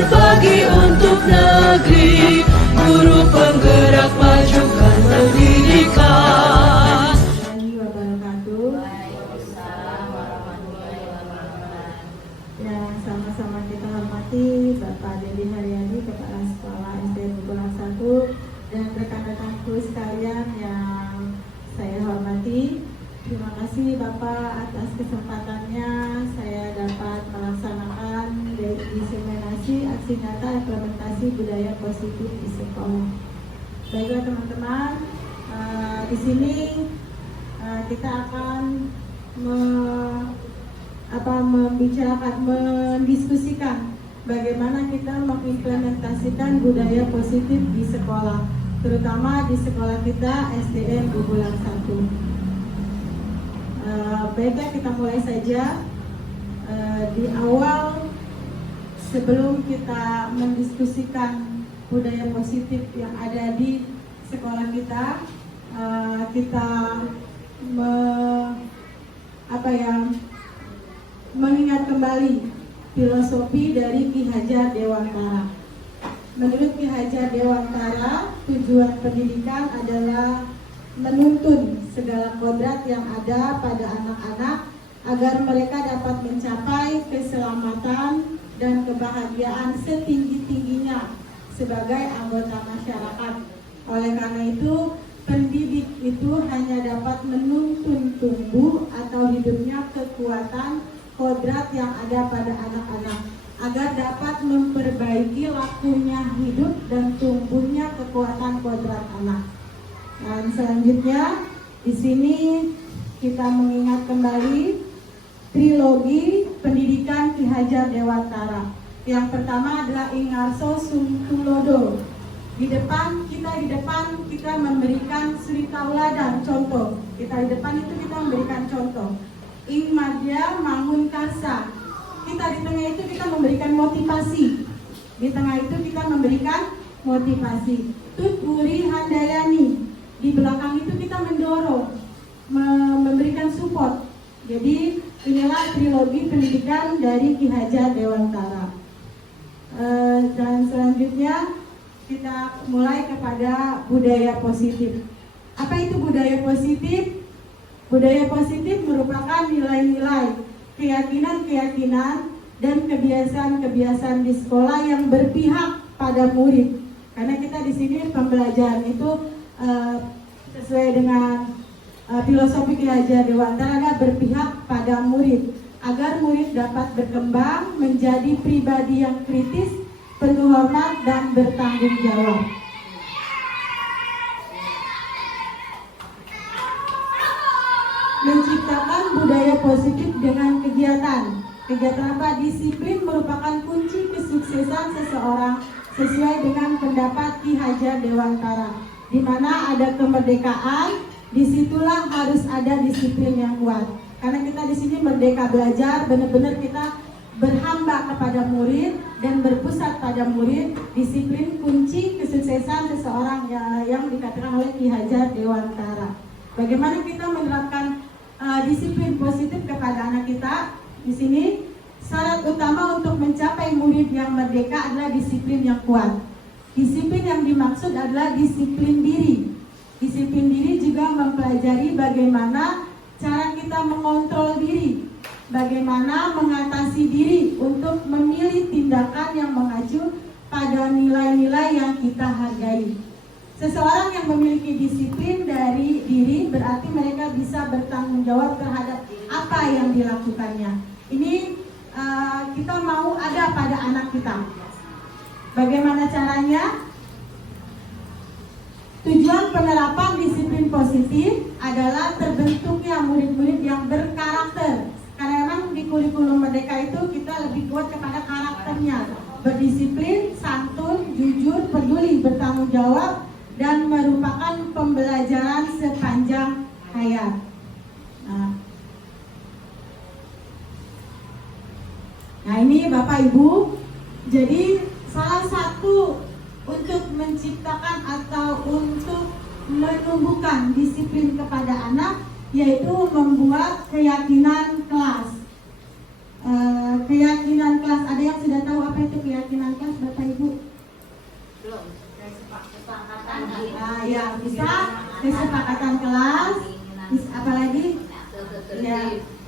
berbagi untuk negeri, guru penggerak majukan pendidikan. Yang sama-sama kita hormati Bapak Dedi Haryadi, Kepala Sekolah SD Bukulang 1, dan rekan-rekanku sekalian yang saya hormati. Terima kasih Bapak atas kesempatannya saya dapat melaksanakan diseminasi aksi nyata implementasi budaya positif di sekolah. Baiklah teman-teman, di sini kita akan mendiskusikan bagaimana kita mengimplementasikan budaya positif di sekolah, terutama di sekolah kita SDN Bukulang 1. Baiklah kita mulai saja. Di awal, sebelum kita mendiskusikan budaya positif yang ada di sekolah kita, kita mengingat kembali filosofi dari Ki Hajar Dewantara. Menurut Ki Hajar Dewantara, tujuan pendidikan adalah menuntun segala kodrat yang ada pada anak-anak agar mereka dapat mencapai keselamatan dan kebahagiaan setinggi-tingginya sebagai anggota masyarakat. Oleh karena itu, pendidik itu hanya dapat menuntun tumbuh atau hidupnya kekuatan kodrat yang ada pada anak-anak agar dapat memperbaiki lakunya hidup dan tumbuhnya kekuatan kodrat anak. Dan selanjutnya di sini kita mengingat kembali trilogi pendidikan Ki Hajar Dewantara. Yang pertama adalah Ingarso Sungtulodo. Di depan kita memberikan suri tauladan contoh. Kita di depan itu kita memberikan contoh. Ing Madya Mangun Karsa. Kita di tengah itu kita memberikan motivasi. Di tengah itu kita memberikan motivasi. Tut Wuri Handayani. Di belakang itu kita mendorong, memberikan support. Jadi inilah trilogi pendidikan dari Ki Hajar Dewantara. Dan selanjutnya kita mulai kepada budaya positif. Apa itu budaya positif? Budaya positif merupakan nilai-nilai, keyakinan-keyakinan, dan kebiasaan-kebiasaan di sekolah yang berpihak pada murid. Karena kita di sini pembelajaran itu sesuai dengan filosofi Ki Hajar Dewantara berpihak pada murid agar murid dapat berkembang menjadi pribadi yang kritis, penuh hormat dan bertanggung jawab. Menciptakan budaya positif dengan kegiatan. Kegiatan apa? Disiplin merupakan kunci kesuksesan seseorang sesuai dengan pendapat Ki Hajar Dewantara. Di mana ada kemerdekaan, disitulah harus ada disiplin yang kuat. Karena kita di sini merdeka belajar, benar-benar kita berhamba kepada murid dan berpusat pada murid. Disiplin kunci kesuksesan seseorang yang dikatakan oleh Ki Hajar Dewantara. Bagaimana kita menerapkan disiplin positif kepada anak kita? Di sini syarat utama untuk mencapai murid yang merdeka adalah disiplin yang kuat. Disiplin yang dimaksud adalah disiplin diri. Disiplin diri juga mempelajari bagaimana cara kita mengontrol diri, bagaimana mengatasi diri untuk memilih tindakan yang mengacu pada nilai-nilai yang kita hargai. Seseorang yang memiliki disiplin dari diri berarti mereka bisa bertanggung jawab terhadap apa yang dilakukannya. Ini kita mau ada pada anak kita. Bagaimana caranya? Tujuan penerapan disiplin positif adalah terbentuknya murid-murid yang berkarakter. Karena memang di kurikulum Merdeka itu kita lebih kuat kepada karakternya. Berdisiplin, santun, jujur, peduli, bertanggung jawab, dan merupakan pembelajaran sepanjang hayat. Nah ini Bapak Ibu, jadi salah satu untuk menciptakan atau untuk menumbuhkan disiplin kepada anak yaitu membuat keyakinan kelas. keyakinan kelas. Ada yang sudah tahu apa itu keyakinan kelas, Bapak Ibu? Belum. Kesepakatan. Ya, bisa kesepakatan kelas. Bisa apalagi? Ya,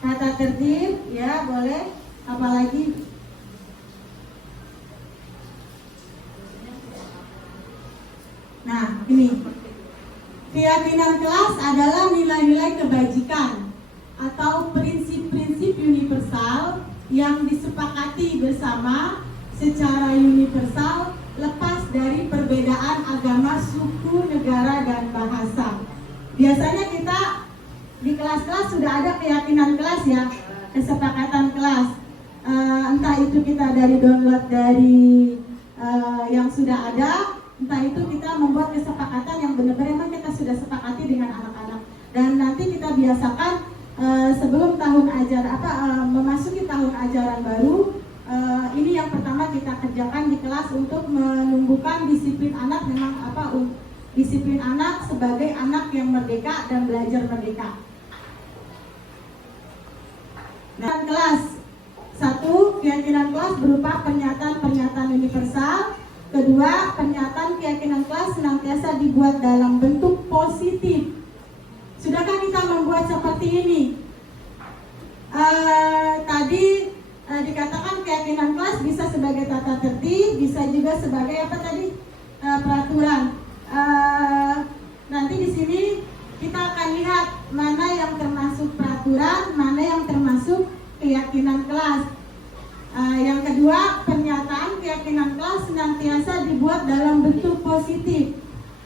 tata tertib, ya boleh. Apalagi? Nah, ini keyakinan kelas adalah nilai-nilai kebajikan atau prinsip-prinsip universal yang disepakati bersama secara universal lepas dari perbedaan agama, suku, negara, dan bahasa. Biasanya kita di kelas-kelas sudah ada keyakinan kelas ya, kesepakatan kelas. Entah itu kita dari download dari yang sudah ada, entah itu kita membuat kesepakatan yang benar-benar memang kita sudah sepakati dengan anak-anak. Dan nanti kita biasakan sebelum tahun memasuki tahun ajaran baru, ini yang pertama kita kerjakan di kelas untuk menumbuhkan disiplin anak. Memang disiplin anak sebagai anak yang merdeka dan belajar merdeka. Nah, kelas 1, keyakinan kelas berupa pernyataan-pernyataan universal. Kedua, pernyataan keyakinan kelas senantiasa dibuat dalam bentuk positif. Sudahkah kita membuat seperti ini? Tadi dikatakan keyakinan kelas bisa sebagai tata tertib, bisa juga sebagai peraturan. Nanti di sini kita akan lihat mana yang termasuk peraturan, mana yang termasuk keyakinan kelas. Yang kedua, pernyataan keyakinan kelas senantiasa dibuat dalam bentuk positif.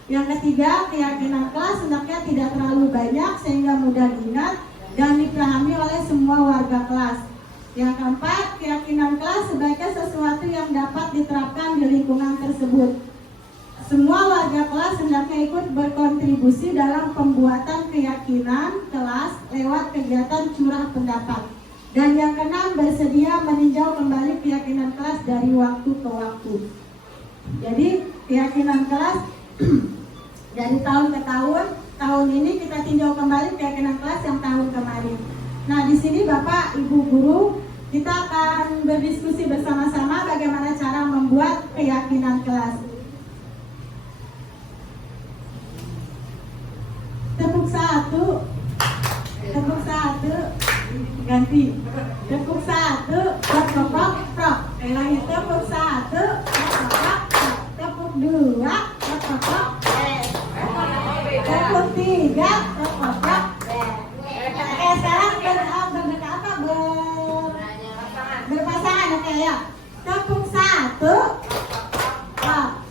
Yang ketiga, keyakinan kelas hendaknya tidak terlalu banyak sehingga mudah diingat dan dipahami oleh semua warga kelas. Yang keempat, keyakinan kelas sebagai sesuatu yang dapat diterapkan di lingkungan tersebut. Semua warga kelas hendaknya ikut berkontribusi dalam pembuatan keyakinan kelas lewat kegiatan curah pendapat. Dan yang keenam, bersedia meninjau kembali keyakinan kelas dari waktu ke waktu. Jadi keyakinan kelas dari tahun ke tahun ini kita tinjau kembali keyakinan kelas yang tahun kemarin. Nah, di sini Bapak, Ibu guru, kita akan berdiskusi bersama-sama bagaimana cara membuat keyakinan kelas. Tepuk satu, ganti. Tepuk satu, prok. Lagi tepuk satu, prok. Tepuk dua, prok. Tepuk tiga, prok. Sekarang berpasangan, oke ya. Tepuk satu,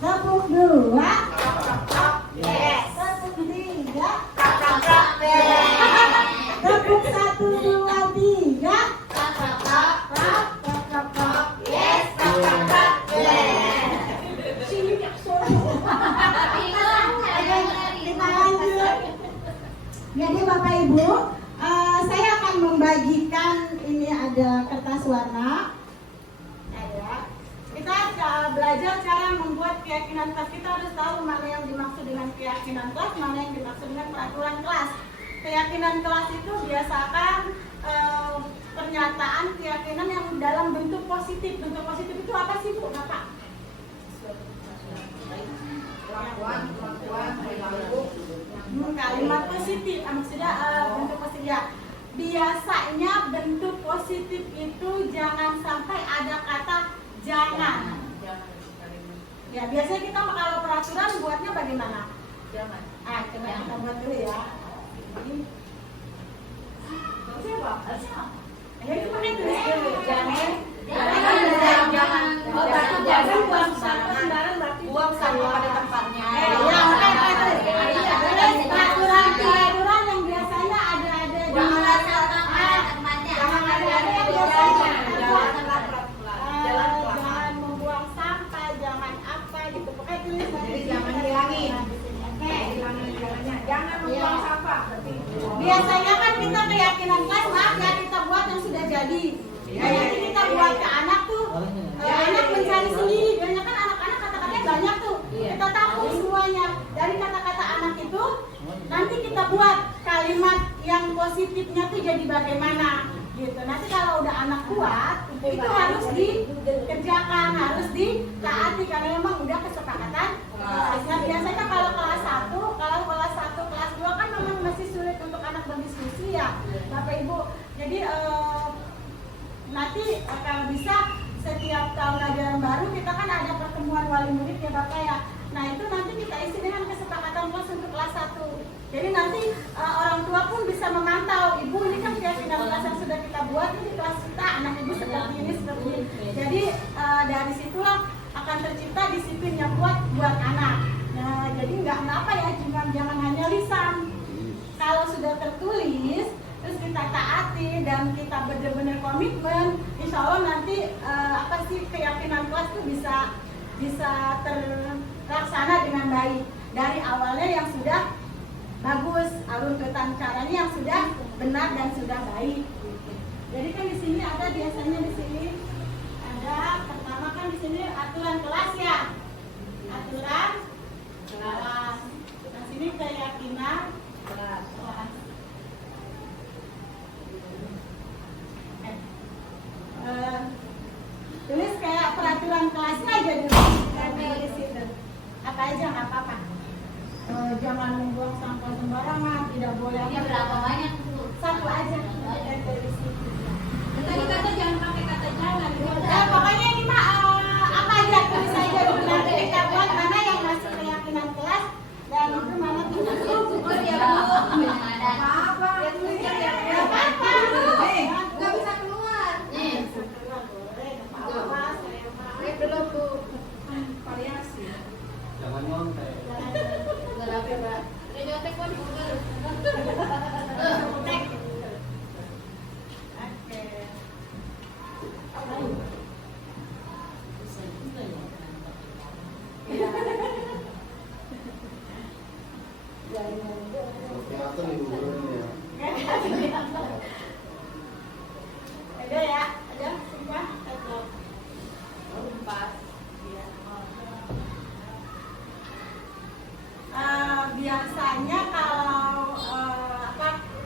tepuk dua, tepuk tiga, tepuk satu, dua, tiga. Kita lanjut. Jadi Bapak Ibu, saya akan membagikan, ini ada kertas warna. Kita belajar cara membuat keyakinan kelas. Kita harus tahu mana yang dimaksud dengan keyakinan kelas, mana yang dimaksud dengan peraturan kelas. Keyakinan kelas itu biasakan pernyataan keyakinan yang dalam bentuk positif. Bentuk positif itu apa sih Bu, Bapak? Kalimat positif, maksudnya bentuk positif ya. Biasanya bentuk positif itu jangan sampai ada kata jangan. Ya, biasanya kita kalau peraturan buatnya bagaimana? Jangan. Coba kita buat dulu ya. Ya itu pakai tulis dulu. Jangan. Jangan buang sampah sembarangan, berarti buang sampah pada tempatnya. Ya, peraturan yang biasanya ada di jangan membuang sampah, jangan apa gitu. Pokoknya tulis jangan hilangin. Jangan membuang sampah. Biasanya kan kita keyakinan kelas, kita buat yang sudah jadi. Nanti kita buat ke anak tuh, anak mencari sendiri. Biasanya kan anak-anak kata-katanya banyak tuh. Kita tampung semuanya. Dari kata-kata anak itu, nanti kita buat kalimat yang positifnya tuh jadi bagaimana. gitu. Nanti kalau udah anak kuat itu harus dikerjakan, harus ditaati karena memang udah kesepakatan kelasnya. Biasanya kalau kelas 1, kelas 2 kan memang masih sulit untuk anak berdiskusi ya Bapak Ibu. Jadi nanti kalau bisa setiap tahun ajaran baru kita kan ada pertemuan wali murid ya Bapak ya. Nah itu nanti kita isi dengan kesepakatan kelas untuk kelas 1. Jadi nanti orang tua pun bisa memantau, ibu ini kan keyakinan kelas yang sudah kita buat ini kelas kita, anak ibu seperti ini, seperti ini. Jadi dari situlah akan tercipta disiplin yang kuat buat anak. Nah jadi nggak apa ya, jangan hanya lisan. Kalau sudah tertulis, terus kita taati dan kita benar-benar komitmen, insya Allah nanti keyakinan kelas itu bisa terlaksana dengan baik. Dari awalnya yang sudah bagus, alur caranya yang sudah benar dan sudah baik. Jadi kan di sini ada biasanya di sini ada pertama kan di sini aturan kelas ya, aturan kelas. Di sini keyakinan kelas. Tulis kayak peraturan kelasnya aja dulu. Di situ. Apa aja nggak apa-apa. Jangan membuang sampah sembarangan, tidak boleh. Ini berapa banyak tuh? Satu aja. Dari situ. Tadi kata jangan pakai kata jangan. Pokoknya ini mah apa aja tulis aja dulu nanti kita buat mana yang masuk keyakinan kelas dan itu mana tulis. Oh ya Bu. Ada. Apa? Ya tulisnya ya. Apa? Nggak bisa keluar. Nih. Belum tuh variasi. Jangan nyontek. Nggak rapi Pak. Udah nyontek kok di Google. Kelihatan ibu guru ini ya. Ada ya, ada semua. Biasanya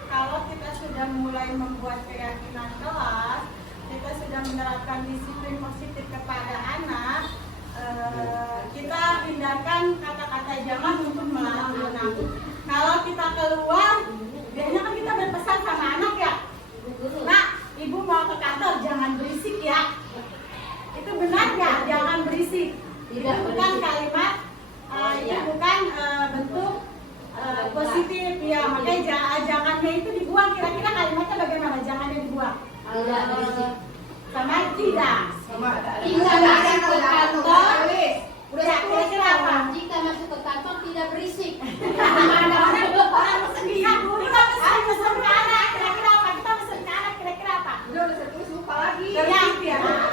kalau kita sudah mulai membuat keyakinan kelas, kita sudah menerapkan disiplin positif kepada anak, kita hindarkan kata-kata jangan untuk melarang anak. Kalau kita keluar, biasanya kan kita berpesan sama anak ya, Nak, ibu mau ke kantor jangan berisik ya. Itu benar nggak? Jangan berisik. Itu bukan kalimat, itu bukan bentuk positif ya. Makanya jangannya itu dibuang. Kira-kira kalimatnya bagaimana? Jangannya dibuang. Tidak berisik. Sama tidak. Jika masuk ke kantor, Ya, kira-kira apa? jika masuk ke kantor tidak berisik. Orang sedih. Kita mesti pesen ke anak. Kira-kira apa? Kita pesen ke anak. Kira-kira apa?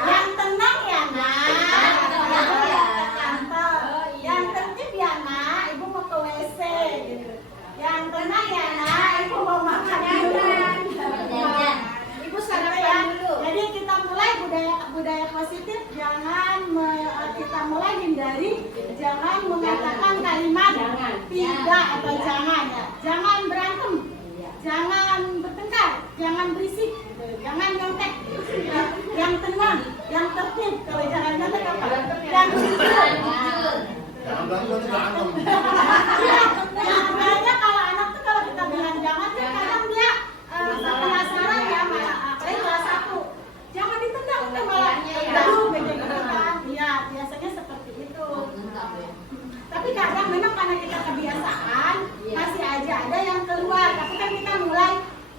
Yang tenang ya nak. Kantor. Yang tertib ya nak. Ibu mau ke WC. Gitu. Yang tenang ya nak. Ibu mau makan dulu. Ibu sarapan dulu. Jadi kita mulai budaya positif. Kita mulai hindari. Jangan mengatakan kalimat tidak atau jangan ya. Jangan berantem. Jangan bertengkar. Jangan berisik. Jangan nyontek. Yang tenang, yang tertib. Kalau jangan nyontek apa? Yang jujur. Jangan berantem nanti berantem. Yang sebenarnya kalau anak tuh kalau kita bilang jangan tuh kadang dia penasaran ya, apalagi kelas 1. Jangan ditendang tuh malah dulu begitu kan. Iya, biasanya seperti itu. Tapi kadang memang karena kita kebiasaan, masih aja ada yang keluar. Tapi kan kita mulai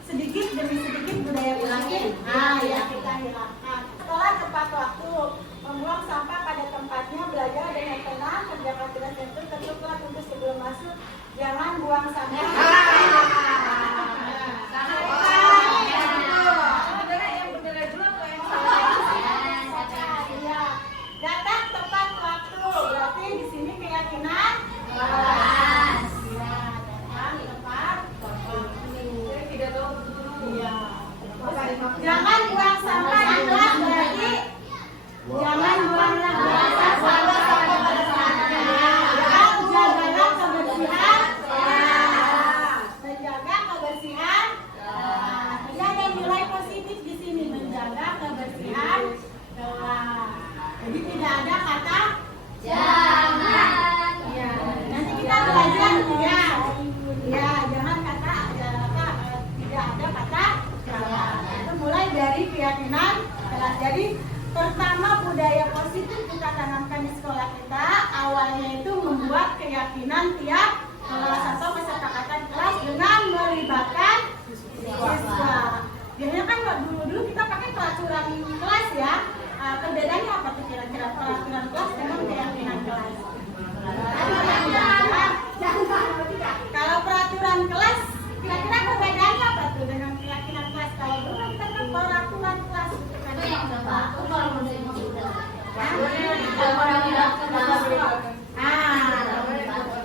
sedikit demi sedikit budaya positif. Ya kita hilangkan. Setelah tepat waktu, membuang sampah pada tempatnya, belajar dengan tenang, kerjakan tugas yang tertutup untuk sebelum masuk. Jangan buang sampah. Datang tepat waktu. Berarti di sini keyakinan kelas. Datang tepat waktu. Jangan buang sampah di kelas. keyakinan kelas. Jadi pertama budaya positif kita tanamkan di sekolah kita. Awalnya itu membuat keyakinan tiap kelas atau kesepakatan kelas dengan melibatkan siswa. Biasanya kan dulu kita pakai peraturan kelas ya. Perbedaannya apa tuh kira-kira peraturan kelas dengan keyakinan kelas? Kalau peraturan kelas, kira-kira perbedaannya apa tuh dengan keyakinan kelas? Kalau dulu kan kita kan peraturan kelas.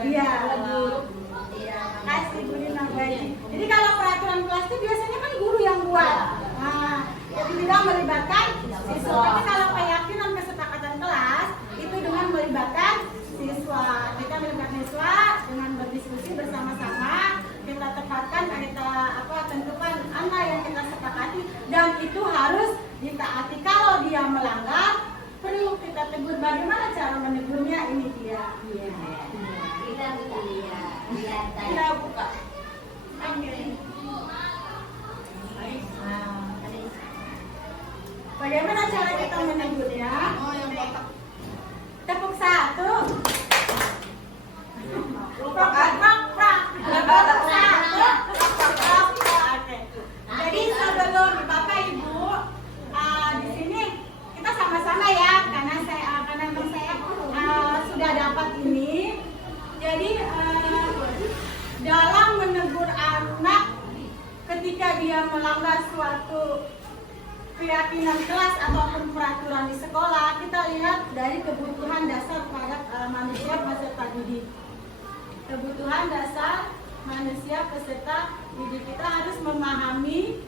Iya, kasih Bu Dina Baji. Jadi kalau peraturan kelas itu biasanya kan guru yang buat. Jadi tidak melibatkan siswa. Tapi kalau keyakinan kesepakatan kelas itu dengan melibatkan siswa. Kita melibatkan siswa dengan berdiskusi bersama-sama. Kita tepatkan, kita tentukan mana yang kita sepakati dan itu harus ditaati. Kalau dia melanggar, perlu kita tegur. Bagaimana cara menegurnya? Ini dia. Kita buka. Bagaimana cara kita menegurnya? Tepuk satu. Jadi sebelum Bapak Ibu di sini kita sama-sama ya, karena memang saya sudah dapat ini. Jadi dalam menegur anak ketika dia melanggar suatu keyakinan kelas ataupun peraturan di sekolah, kita lihat dari kebutuhan dasar pada manusia peserta didik. Kebutuhan dasar manusia peserta didik, kita harus memahami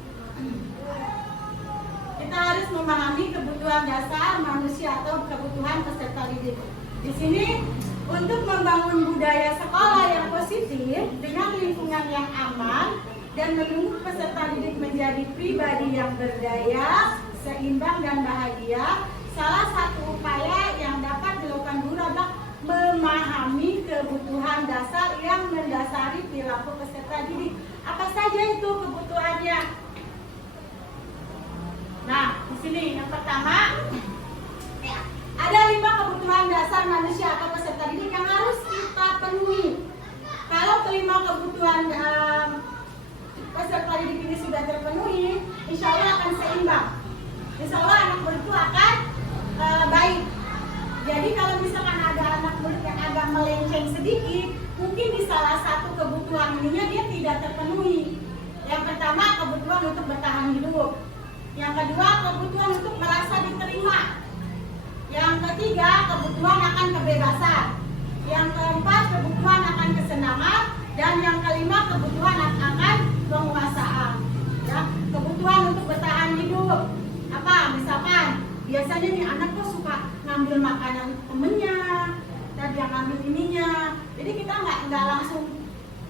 kebutuhan dasar manusia atau kebutuhan peserta didik. Di sini untuk membangun budaya sekolah yang positif dengan lingkungan yang aman dan menumbuh peserta didik menjadi pribadi yang berdaya, seimbang dan bahagia, salah satu upaya yang dapat dilakukan guru adalah memahami kebutuhan dasar yang mendasari perilaku peserta didik. Apa saja itu kebutuhannya? Nah, di sini yang pertama ada 5 kebutuhan dasar manusia atau peserta didik yang harus kita penuhi. Kalau kelima kebutuhan peserta didik ini sudah terpenuhi, insya Allah akan seimbang. Insya Allah anak murid itu akan baik. Jadi kalau misalkan ada anak murid yang agak melenceng sedikit, mungkin di salah satu kebutuhan ininya dia tidak terpenuhi. Yang pertama, kebutuhan untuk bertahan hidup. Yang kedua, kebutuhan untuk merasa diterima. Yang ketiga, kebutuhan akan kebebasan. Yang keempat, kebutuhan akan kesenangan. Dan yang kelima, kebutuhan akan penguasaan. Ya, kebutuhan untuk bertahan hidup. Apa? Misalkan biasanya nih anak tuh suka ngambil makanan temennya, dan dia ngambil ininya. Jadi kita nggak langsung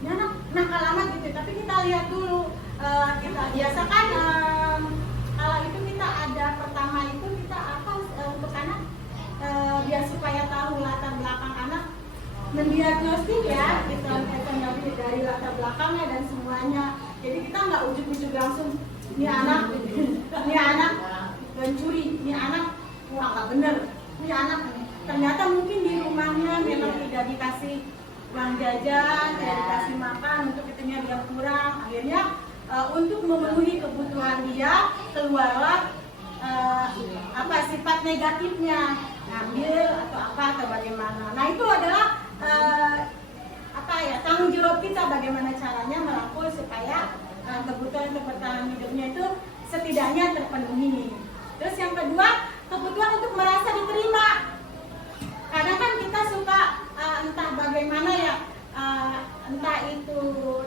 ini anak nakal amat gitu. Tapi kita lihat dulu. Kita biasakan kalau itu kita ada pertama itu kita apa untuk anak biar supaya tahu latar belakang anak, mendiagnostik ya, kita lihat dari latar belakangnya dan semuanya. Jadi kita nggak ujuk-ujuk langsung ini anak pencuri, ini anak wah nggak bener, ini anak ternyata mungkin di rumahnya memang tidak dikasih uang jajan, tidak dikasih makan, untuk itunya dia kurang. Akhirnya untuk memenuhi kebutuhan dia keluarlah sifat negatifnya, ngambil atau bagaimana. Nah itu adalah tanggung jawab kita bagaimana caranya merangkul supaya kebutuhan untuk bertahan hidupnya itu setidaknya terpenuhi. Terus yang kedua, kebutuhan untuk merasa diterima. Kadang kan kita suka entah bagaimana ya, entah itu,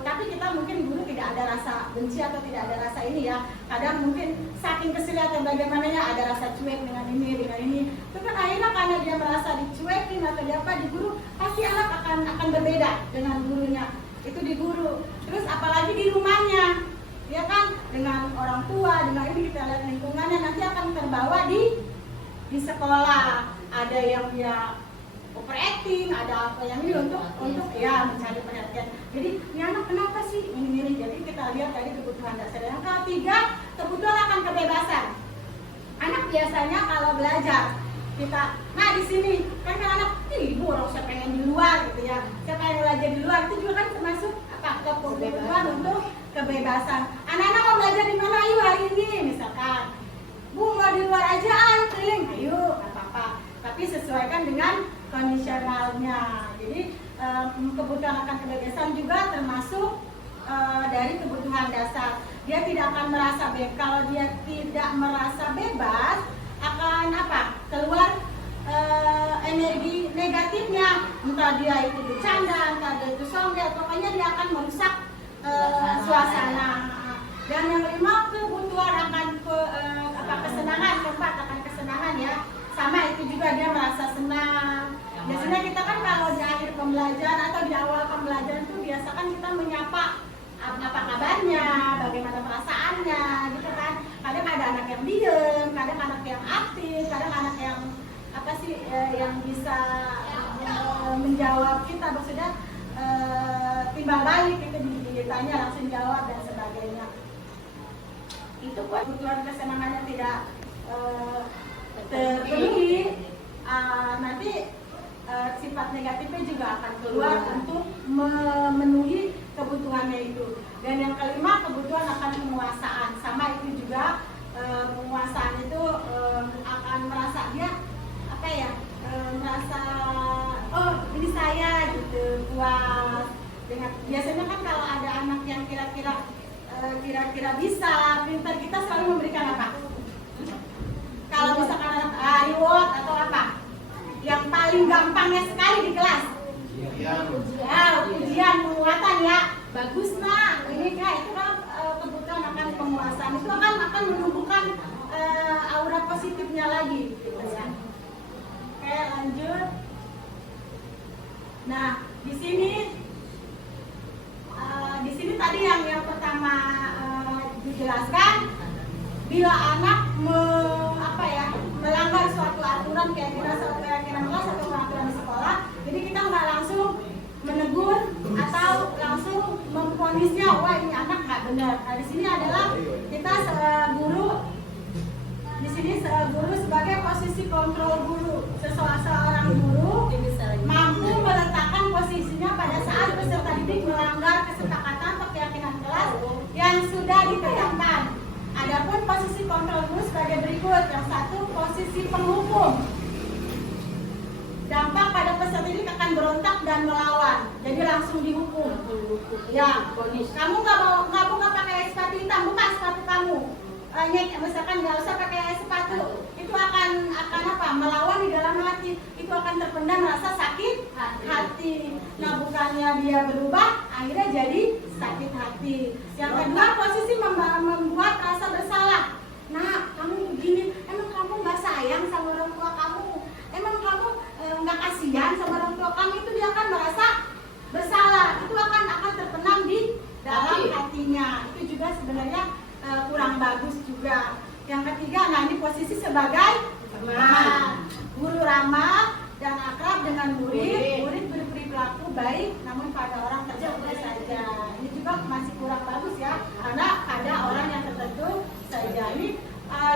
tapi kita mungkin guru tidak ada rasa benci atau tidak ada rasa ini ya. Kadang mungkin saking kesel atau bagaimananya ada rasa cuek dengan ini. Itu kan akhirnya karena dia merasa dicuekin atau dia apa di guru, pasti anak akan berbeda dengan gurunya. Itu di guru. Terus apalagi di rumahnya, ya kan, dengan orang tua, dengan ini kita lihat lingkungannya nanti akan terbawa di sekolah. Ada yang dia overacting, ada apa yang ini untuk ya mencari perhatian. Jadi ini anak kenapa sih ini? Jadi kita lihat tadi kebutuhan dasar. Yang ketiga, kebutuhan akan kebebasan. biasanya kalau belajar kita, nah di sini kan anak ibu orang saya pengen di luar gitu ya, saya pengen belajar di luar, itu juga kan termasuk apa, kebebasan untuk kebebasan. Anak-anak mau belajar di mana? Ayo hari ini misalkan, Bu mau di luar aja, ayo keliling, ayo nggak apa-apa, tapi sesuaikan dengan kondisionalnya. Jadi kebutuhan akan kebebasan juga termasuk dari kebutuhan dasar. Dia tidak akan merasa bebas. Kalau dia tidak merasa bebas, akan apa? Keluar energi negatifnya. Entah dia itu bercanda, entah dia itu songgel, pokoknya dia akan merusak suasana. Dan yang kelima, kebutuhan akan kesenangan, keempat akan kesenangan ya. Sama itu juga dia merasa senang. Biasanya kita kan kalau di akhir pembelajaran atau di awal pembelajaran itu biasa kan kita menyapa apa kabarnya, bagaimana perasaannya, gitu kan. Kadang ada anak yang diem, kadang anak yang aktif, kadang anak yang apa sih yang bisa menjawab kita, maksudnya timbal balik itu ditanya langsung jawab dan sebagainya. Itu kebutuhan kesenangannya tidak terpenuhi, nanti sifat negatifnya juga akan keluar untuk memenuhi kebutuhannya itu. Dan yang kelima, kebutuhan akan penguasaan. Sama itu juga penguasaan itu akan merasa dia apa ya, merasa oh ini saya gitu, puas dengan. Biasanya kan kalau ada anak yang kira-kira bisa, pintar, kita selalu memberikan apa? Kalau misalkan anak reward atau apa? Yang paling gampangnya sekali di kelas. Ujian penguatan ya. Bagus nak, ini kak, itu kan kebutuhan akan penguasaan. Itu akan menumbuhkan aura positifnya lagi gitu ya. Oke, lanjut. Nah, di sini tadi yang pertama dijelaskan, bila anak melanggar suatu aturan kayak keyakinan kelas atau peraturan di sekolah, jadi kita nggak langsung menegur atau langsung memvonisnya, wah ini anak nggak benar. Nah di sini adalah kita guru, di sini guru sebagai posisi kontrol guru, seorang guru mampu meletakkan posisinya pada saat peserta didik melanggar kesepakatan atau keyakinan kelas yang sudah ditetapkan. Adapun posisi kontrol guru sebagai berikut. Yang satu, posisi penghukum. Dampak pada peserta didik akan berontak dan melawan, jadi langsung dihukum. Ya, kamu nggak pakai sepatu hitam, bukan sepatu kamu. Misalkan nggak usah pakai sepatu, itu akan apa? Melawan di dalam hati, itu akan terpendam rasa sakit hati. Nah, bukannya dia berubah, akhirnya jadi sakit hati. Yang kedua, posisi membuat rasa bersalah. Nah, kamu begini, emang kamu nggak sayang sama orang tua kamu? Emang kamu nggak kasihan sama orang tua kamu? Itu dia akan merasa bersalah. Itu akan terpenam di dalam hatinya. Itu juga sebenarnya kurang bagus juga. Yang ketiga, nah ini posisi sebagai teman. Guru ramah dan akrab dengan murid. Murid berperilaku baik, namun pada orang tertentu saja. Ini juga masih kurang bagus ya, karena ada orang yang tertentu saja. Ini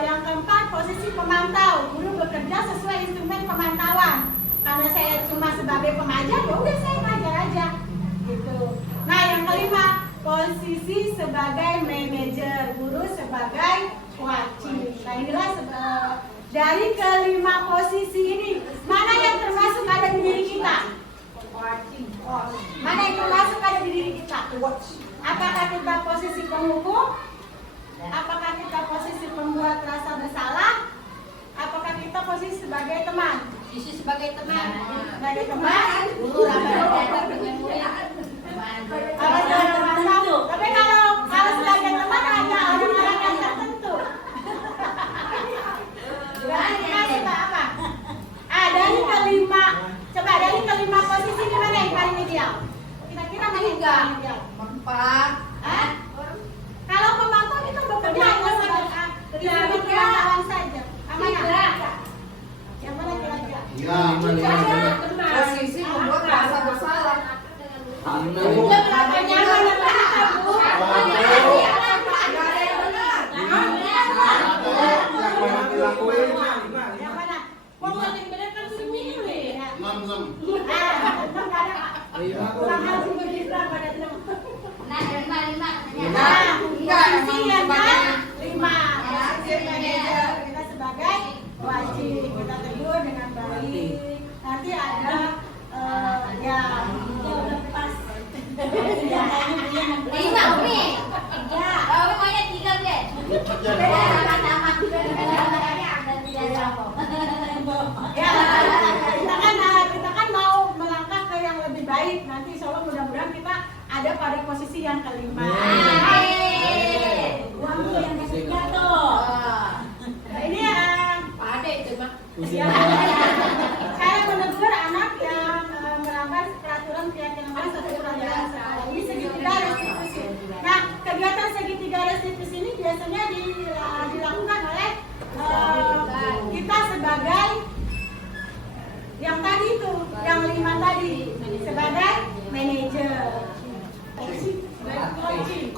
yang keempat, posisi pemantau. Guru bekerja sesuai instrumen pemantauan. Karena saya cuma sebagai pengajar, ya udah saya ngajar aja, gitu. Nah, yang kelima, posisi sebagai manajer. Guru sebagai wajib. Nah, inilah dari kelima posisi ini, mana yang termasuk ada di diri kita? Mana yang termasuk ada di diri kita? Apakah kita posisi penghukum? Apakah kita posisi pembuat rasa bersalah? Apakah kita posisi sebagai teman? Isi sebagai teman. Sebagai teman, Guru ramah dengan murid. Tapi kalau sebagai teman hanya orang-orang yang tertentu. Kita apa? Dari kelima, coba dari kelima posisi ini mana yang paling ideal? Kira-kira mana yang paling ideal? Empat. Kalau pemantau itu bekerja hanya sebagai pemantauan saja. Mana? Yang mana kira-kira? Iya, Posisi membuat rasa bersalah. Kurang harus begitu pada teman. Nah, 5 katanya. Nah, posisi yang Tempatnya. kelima, posisi manajer kita sebagai wajib, kita tegur dengan baik. Nanti ada ya udah pas. Ya, ini 5 Umi. Ya. Oh, pokoknya 3 deh. Cepet Beda ya. sama ada tidak apa. Ya, kita kan mau melangkah ke yang lebih baik. Nanti insya Allah mudah-mudahan kita ada pada posisi yang kelima. Uang tuh yang ketiga tuh. Nah, ini Ada itu mah. ya, saya menegur anak yang melanggar peraturan keyakinan kelas atau peraturan sekolah. Ini segitiga restitusi. Nah, kegiatan segitiga restitusi ini biasanya dilakukan oleh kita sebagai yang tadi itu, yang 5 tadi, sebagai manajer.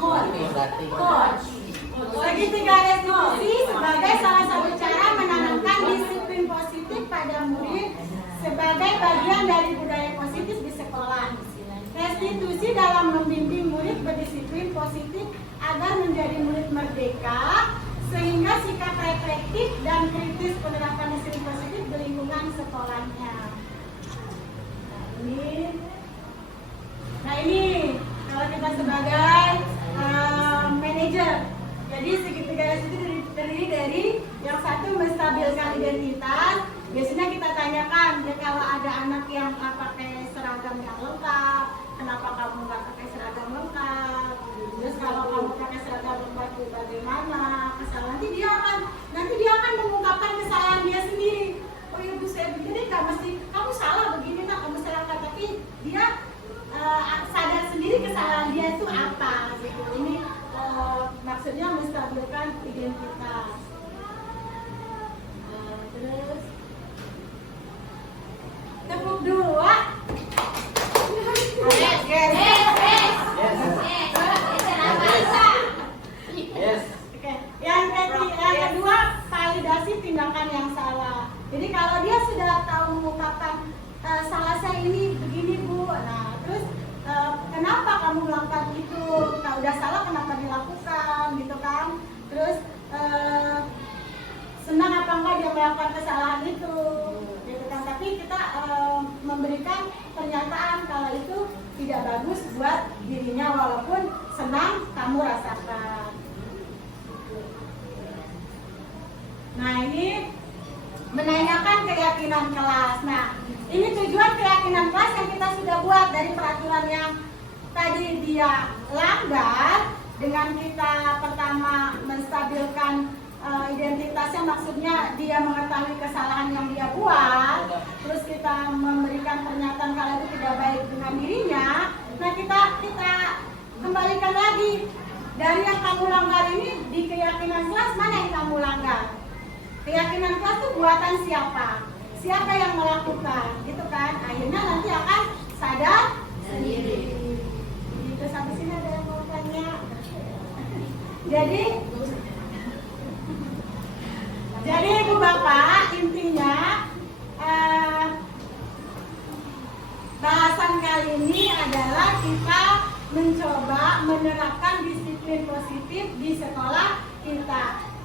Coach. Segitiga restitusi sebagai salah satu cara menanamkan disiplin positif pada murid sebagai bagian dari budaya positif di sekolah. Restitusi dalam membimbing murid berdisiplin positif agar menjadi murid merdeka sehingga sikap reflektif dan kritis penerapan disiplin positif di lingkungan sekolahnya. Nah ini kalau kita sebagai manajer, jadi segitiga restitusi terdiri dari yang satu menstabilkan identitas. Biasanya kita tanyakan ya, kalau ada anak yang pakai seragam yang lengkap, kenapa kamu nggak pakai seragam lengkap? Terus kalau kamu pakai seragam lengkap itu bagaimana? Kesalahan nanti dia akan mengungkapkan kesalahan dia sendiri. Oh iya Bu, saya begini nggak mesti kamu salah begini nak, kamu salah, tapi dia sadar sendiri kesalahan dia itu apa gitu. Ini maksudnya menstabilkan identitas. Terus tepuk dulu, Wak. Oke. Yang kedua, validasi tindakan yang salah. Jadi kalau dia sudah tahu mengungkapkan salah saya ini begini Bu, nah terus kenapa kamu melakukan itu? Kalau udah salah kenapa dilakukan gitu kan? Terus senang apa enggak dia melakukan kesalahan itu gitu kan? Tapi kita memberikan pernyataan kalau itu tidak bagus buat dirinya walaupun senang kamu rasakan. Nah ini menanyakan keyakinan kelas. Nah ini tujuan keyakinan kelas yang kita sudah buat dari peraturan yang tadi dia langgar. Dengan kita pertama menstabilkan identitasnya, maksudnya dia mengetahui kesalahan yang dia buat, terus kita memberikan pernyataan kalau itu tidak baik dengan dirinya. Nah kita kembalikan lagi dari yang kamu langgar ini di keyakinan kelas, mana yang kamu langgar? Keyakinan kelas itu buatan siapa? Siapa yang melakukan? Gitu kan? Akhirnya nanti akan sadar sendiri. Gitu, sampai sini ada yang mau tanya? Jadi Ibu Bapak, intinya bahasan kali ini adalah kita mencoba menerapkan disiplin positif di sekolah kita.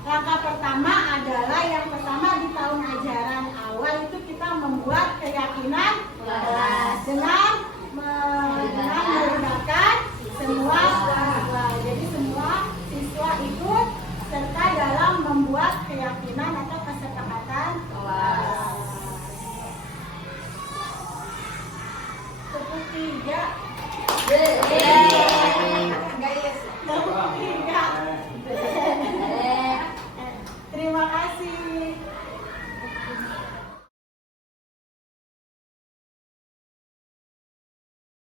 Langkah pertama adalah yang pertama di tahun ajaran awal itu kita membuat keyakinan kelas dengan melibatkan semua siswa. Jadi semua siswa ikut serta dalam membuat keyakinan atau kesepakatan kelas. Tepuk 3.